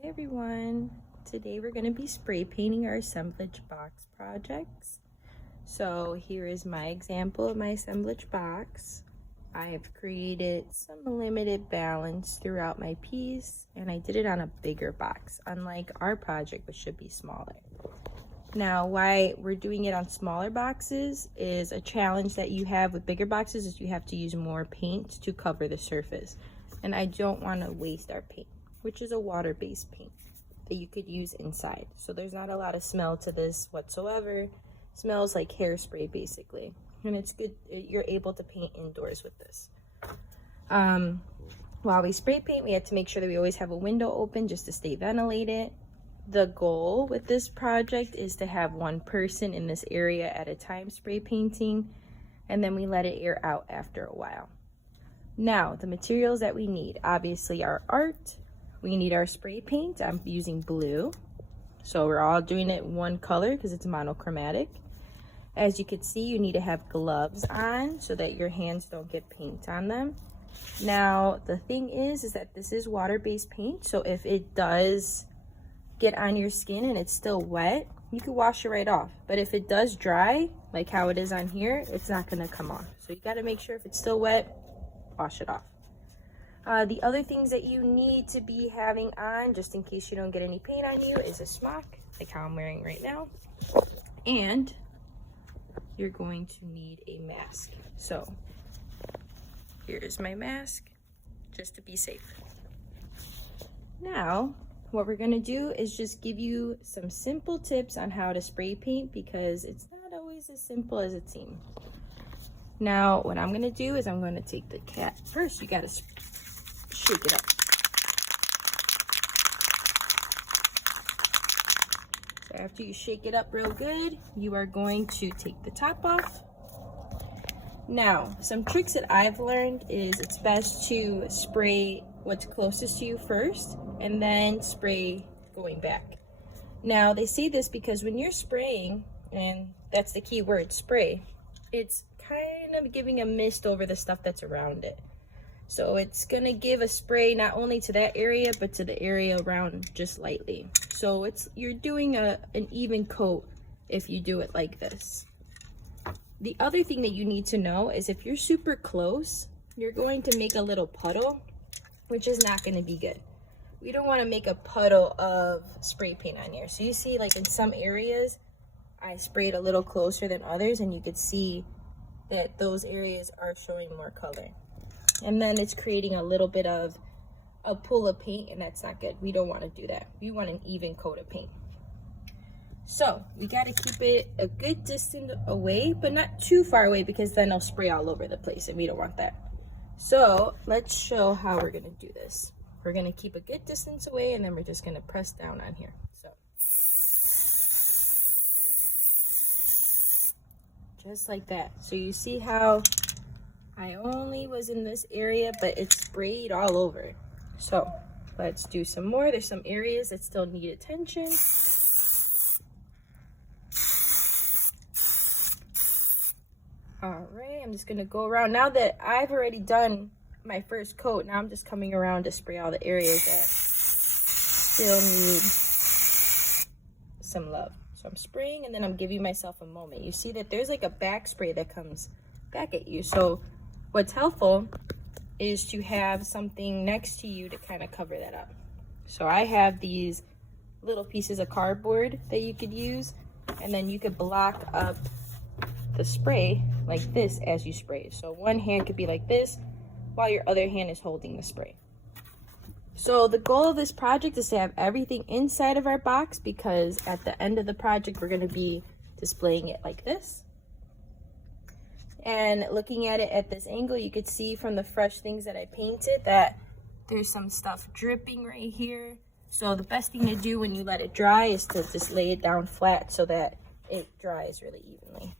Hi everyone, today we're going to be spray painting our assemblage box projects. So here is my example of my assemblage box. I have created some limited balance throughout my piece, and I did it on a bigger box, unlike our project, which should be smaller. Now, why we're doing it on smaller boxes is a challenge that you have with bigger boxes is you have to use more paint to cover the surface. And I don't want to waste our paint, which is a water-based paint that you could use inside. So there's not a lot of smell to this whatsoever. It smells like hairspray basically. And it's good, you're able to paint indoors with this. While we spray paint, we have to make sure that we always have a window open just to stay ventilated. The goal with this project is to have one person in this area at a time spray painting, and then we let it air out after a while. Now, the materials that we need, obviously our art, we need our spray paint. I'm using blue. So we're all doing it one color because it's monochromatic. As you can see, you need to have gloves on so that your hands don't get paint on them. Now, the thing is that this is water-based paint. So if it does get on your skin and it's still wet, you can wash it right off. But if it does dry, like how it is on here, it's not gonna come off. So you gotta make sure if it's still wet, wash it off. The other things that you need to be having on, just in case you don't get any paint on you, is a smock, like how I'm wearing right now. And you're going to need a mask. So here's my mask, just to be safe. Now, what we're gonna do is just give you some simple tips on how to spray paint because it's not always as simple as it seems. Now, what I'm gonna do is I'm gonna take the cap. First, you gotta shake it up. So after you shake it up real good, you are going to take the top off. Now, some tricks that I've learned is it's best to spray what's closest to you first and then spray going back. Now, they say this because when you're spraying, and that's the key word, spray, it's kind of giving a mist over the stuff that's around it. So it's gonna give a spray not only to that area, but to the area around just lightly. So you're doing an even coat if you do it like this. The other thing that you need to know is if you're super close, you're going to make a little puddle, which is not gonna be good. We don't wanna make a puddle of spray paint on here. So you see like in some areas, I sprayed a little closer than others and you could see that those areas are showing more color. And then it's creating a little bit of a pool of paint, and that's not good. We don't want to do that. We want an even coat of paint. So we got to keep it a good distance away, but not too far away because then it'll spray all over the place and we don't want that. So let's show how we're going to do this. We're going to keep a good distance away and then we're just going to press down on here. So just like that. So you see how I only was in this area, but it sprayed all over. So let's do some more. There's some areas that still need attention. All right, I'm just gonna go around. Now that I've already done my first coat, now I'm just coming around to spray all the areas that still need some love. So I'm spraying and then I'm giving myself a moment. You see that there's like a back spray that comes back at you. So what's helpful is to have something next to you to kind of cover that up. So I have these little pieces of cardboard that you could use, and then you could block up the spray like this as you spray. So one hand could be like this while your other hand is holding the spray. So the goal of this project is to have everything inside of our box because at the end of the project, we're going to be displaying it like this. And looking at it at this angle, you could see from the fresh things that I painted that there's some stuff dripping right here. So the best thing to do when you let it dry is to just lay it down flat so that it dries really evenly.